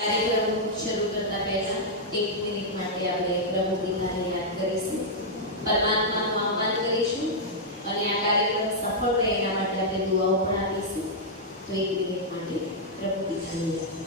કાર્યક્રમ શરૂ કરતા પહેલા 1 મિનિટ માટે આપણે પ્રભુ પિતાને યાદ કરીશું, પરમાત્માનું આહ્વાન કરીશું અને આ કાર્યક્રમ સફળ રહે એના માટે આપણે દુઆઓ પણ આપીશું. તો 1 મિનિટ માટે પ્રભુ પિતાને યાદ.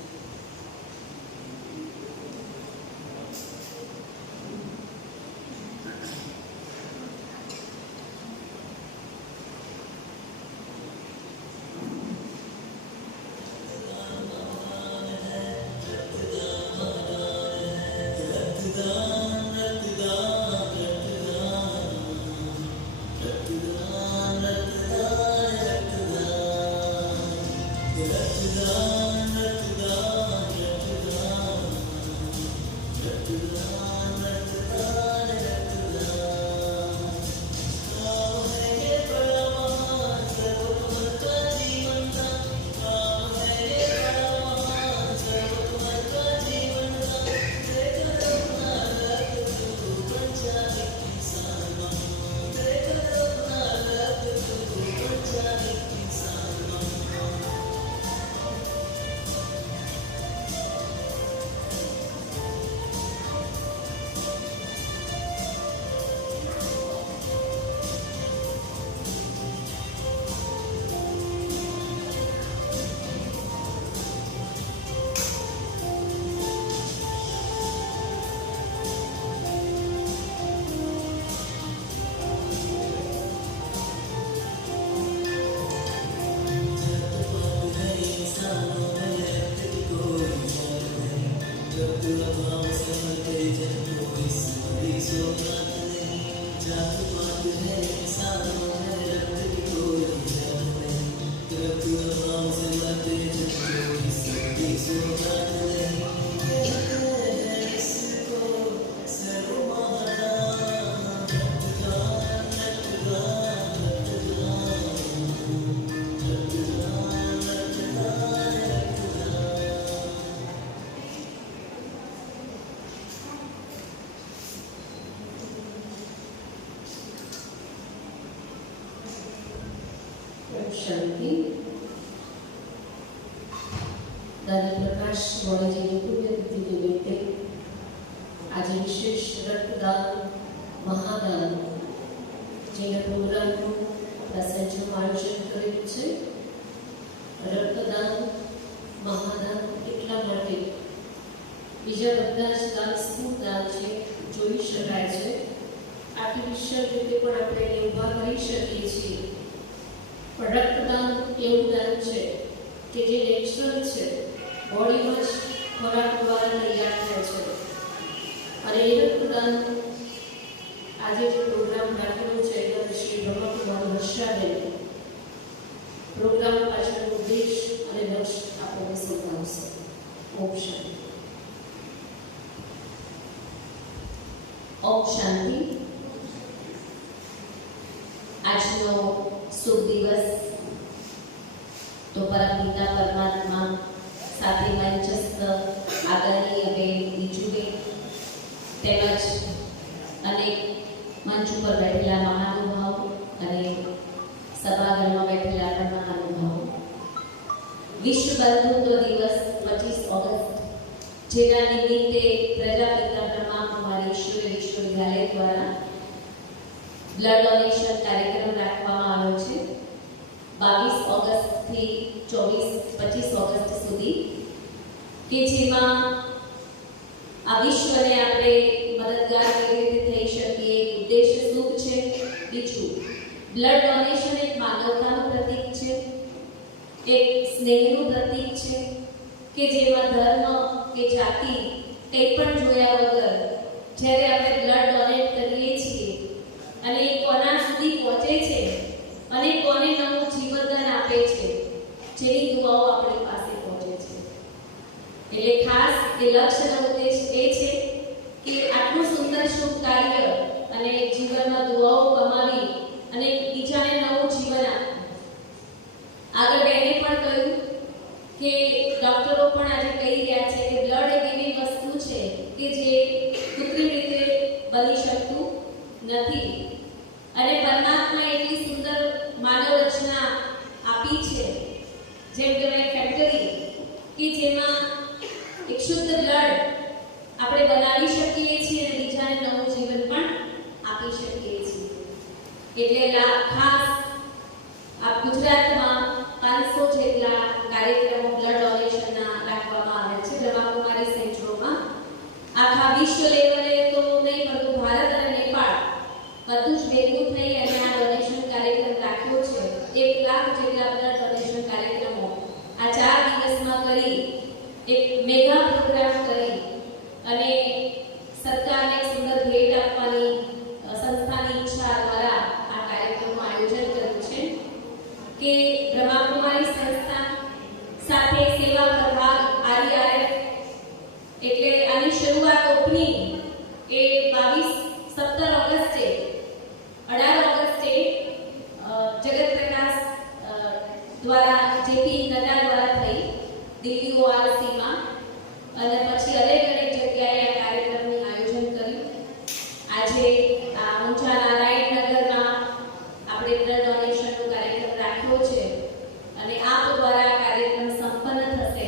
શાંતિ. દાદા પ્રકાશ મોરાજીની પુણ્યતિથિ નિમિત્તે આજે વિશેષ રક્તદાન મહાદાન જેના પ્રોગ્રામનું સંયોજન આયોજન કરેલું છે. રક્તદાન મહાદાન એટલા માટે બીજા બધા જ દાન સ્થૂળ દાન છે, જોઈ શકાય છે, આર્ટિફિશિયલ રીતે પણ આપણે એને ઊભા કરી શકીએ છીએ. પણ રક્તદાન એવું દાન છે કે જે નેચરલ છે, બોડીમાં જ ખોરાક દ્વારા તૈયાર થાય છે. અને એ રક્તદાન આજે જે પ્રોગ્રામ રાખેલો છે એના શ્રી બ્રહ્મકુમાર હર્ષાબેન પ્રોગ્રામ પાછળનો ઉદ્દેશ અને લક્ષ્ય આપણને સમજાવશે. ઓમ શાંતિ. ઓમ શાંતિ. આજનો શુભ દિવસ તો પરમપિતા પરમાત્મા સાથે મંચસ્થ આદરણીય બેન બીજુબેન તેમજ અનેક મંચ ઉપર બેઠેલા મહાનુભાવો અને સભાગૃહમાં બેઠેલા પણ મહાનુભાવો, વિશ્વ બંધુત્વ દિવસ 25 ઓગસ્ટ જેના નિમિત્તે પ્રજાપિતા બ્રહ્માકુમારી ઈશ્વરીય વિશ્વવિદ્યાલય દ્વારા બ્લડ ડોનેશન કાર્યક્રમ રાખવામાં આવ્યો છે 22 ઓગસ્ટથી 25 ઓગસ્ટ સુધી, કે જેમાં આ વિશ્વને આપણે મદદગાર કેવી રીતે થઈ શકીએ, ઉદ્દેશ્ય શું છે. બીજું, બ્લડ ડોનેશન એક માનવતાનું પ્રતીક છે, એક સ્નેહનું પ્રતીક છે કે જેમાં ધર્મ કે જાતિ કંઈ પણ જોયા વગર જ્યારે આપણે બ્લડ ડોનેટ કરીએ છીએ અને એ કોના સુધી પહોંચે છે અને કોને નવું જીવનદાન આપે છે, જેની દુઆઓ આપણી પાસે પહોંચે છે. એટલે ખાસ એ લક્ષ્યનો ઉદ્દેશ એ છે કે આટલું સુંદર શુભ કાર્ય અને જીવનમાં દુઆઓ કમાવી અને બીજાને નવું જીવન આપવું. આગળ બેને પણ કહ્યું કે ડોક્ટરો પણ આજે કહી રહ્યા છે કે બ્લડ એક એવી વસ્તુ છે કે જે કૃત્રિમ રીતે બની શકતું નથી. અને પરમાત્મા એટલી સુંદર માનવ રચના આપી છે, જેમ કે ફેક્ટરી કે જેમાં એક શુદ્ધ બ્લડ આપણે બનાવી શકીએ છીએ અને બીજાને નવું જીવન પણ આપી શકીએ છીએ। એટલે ખાસ આ ગુજરાતમાં 500 જેટલા કાર્યક્રમો બ્લડ ડોનેશનના રાખવામાં આવ્યા છે બ્રહ્માકુમારી સેન્ટરોમાં। આખા વિશ્વ લેવલે તો નહીં પરંતુ ભારત અને નેપાળ બધું જ ભેગું થઈ અને આ ડોનેશન કાર્યક્રમ રાખ્યો છે। 1 લાખ જેટલા બ્લડ ડોનેશન કાર્યક્રમો આ 4 દિવસમાં કરી એક મેગા પ્રોગ્રામ કરી અને સરકારને સુંદર ભેટ આપવાની સંસ્થાની ઈચ્છા દ્વારા આ કાર્યક્રમનું આયોજન કર્યું છે કે બ્રહ્માકુમારી સંસ્થા સાથે સેવા પ્રભાગ RERF એટલે આની શરૂઆત ઓપનિંગ એ 17 ઓગસ્ટે 18 ઓગસ્ટે જગત પ્રકાશ દ્વારા જેપી નડ્ડા દ્વારા થઈ દિલ્હી ORCમાં અને પછી અનેક જગ્યાએ આ કાર્યક્રમનું આયોજન કર્યું। આજે આ ઊંચા નારાયણનગરમાં આપણે બ્લડ ડોનેશનનો કાર્યક્રમ રાખ્યો છે અને આપ દ્વારા આ કાર્યક્રમ સંપન્ન થશે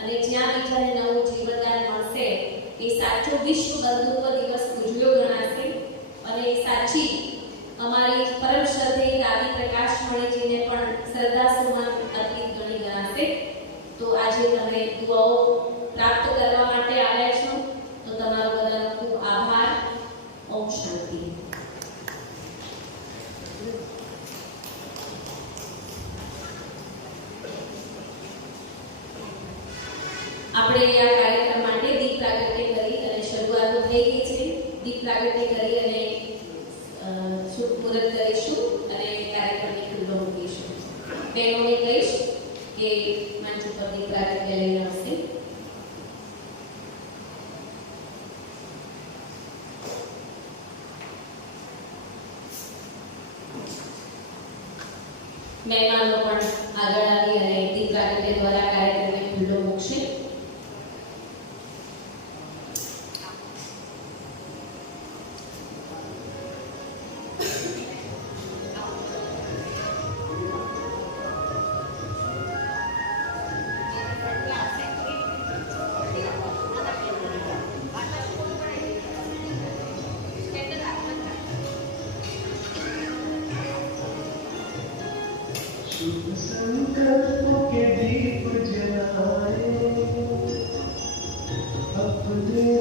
અને જ્યાં બીજાને નવું જીવનદાન મળશે એ સાચો વિશ્વ બંધુત્વ દિવસ ઉજવ્યો ગણાશે અને સાચી અમારી પરમ શ્રદ્ધેય દાદી પ્રકાશમણીજીને પણ શ્રદ્ધાસુમન અર્પિત ગણી ગણાશે। તો આજે તમે દુઆઓ પ્રાપ્ત કરવા માટે આવ્યા છો તો તમારો બધાનો ખૂબ આભાર। ઓમ શાંતિ। આપણે આ કાર્યક્રમ માટે દીપ પ્રાગટ્ય કરી અને શરૂઆત થઈ ગઈ છે। દીપ પ્રાગટ્ય કરી અને શુભ મુહૂર્ત કરીશું અને કાર્યક્રમને ખુલ્લો મૂકીશું। બહેનોને કહીશ કે મંચ ઉપર દીપ પ્રાગટ્ય લઈને આવશે। મહેમાનો પણ આગળ આવી અને દીપ પ્રાગટ્ય દ્વારા કાર્યક્રમને ખુલ્લો મૂકશે। संकल्पों के दीप जलाए अपने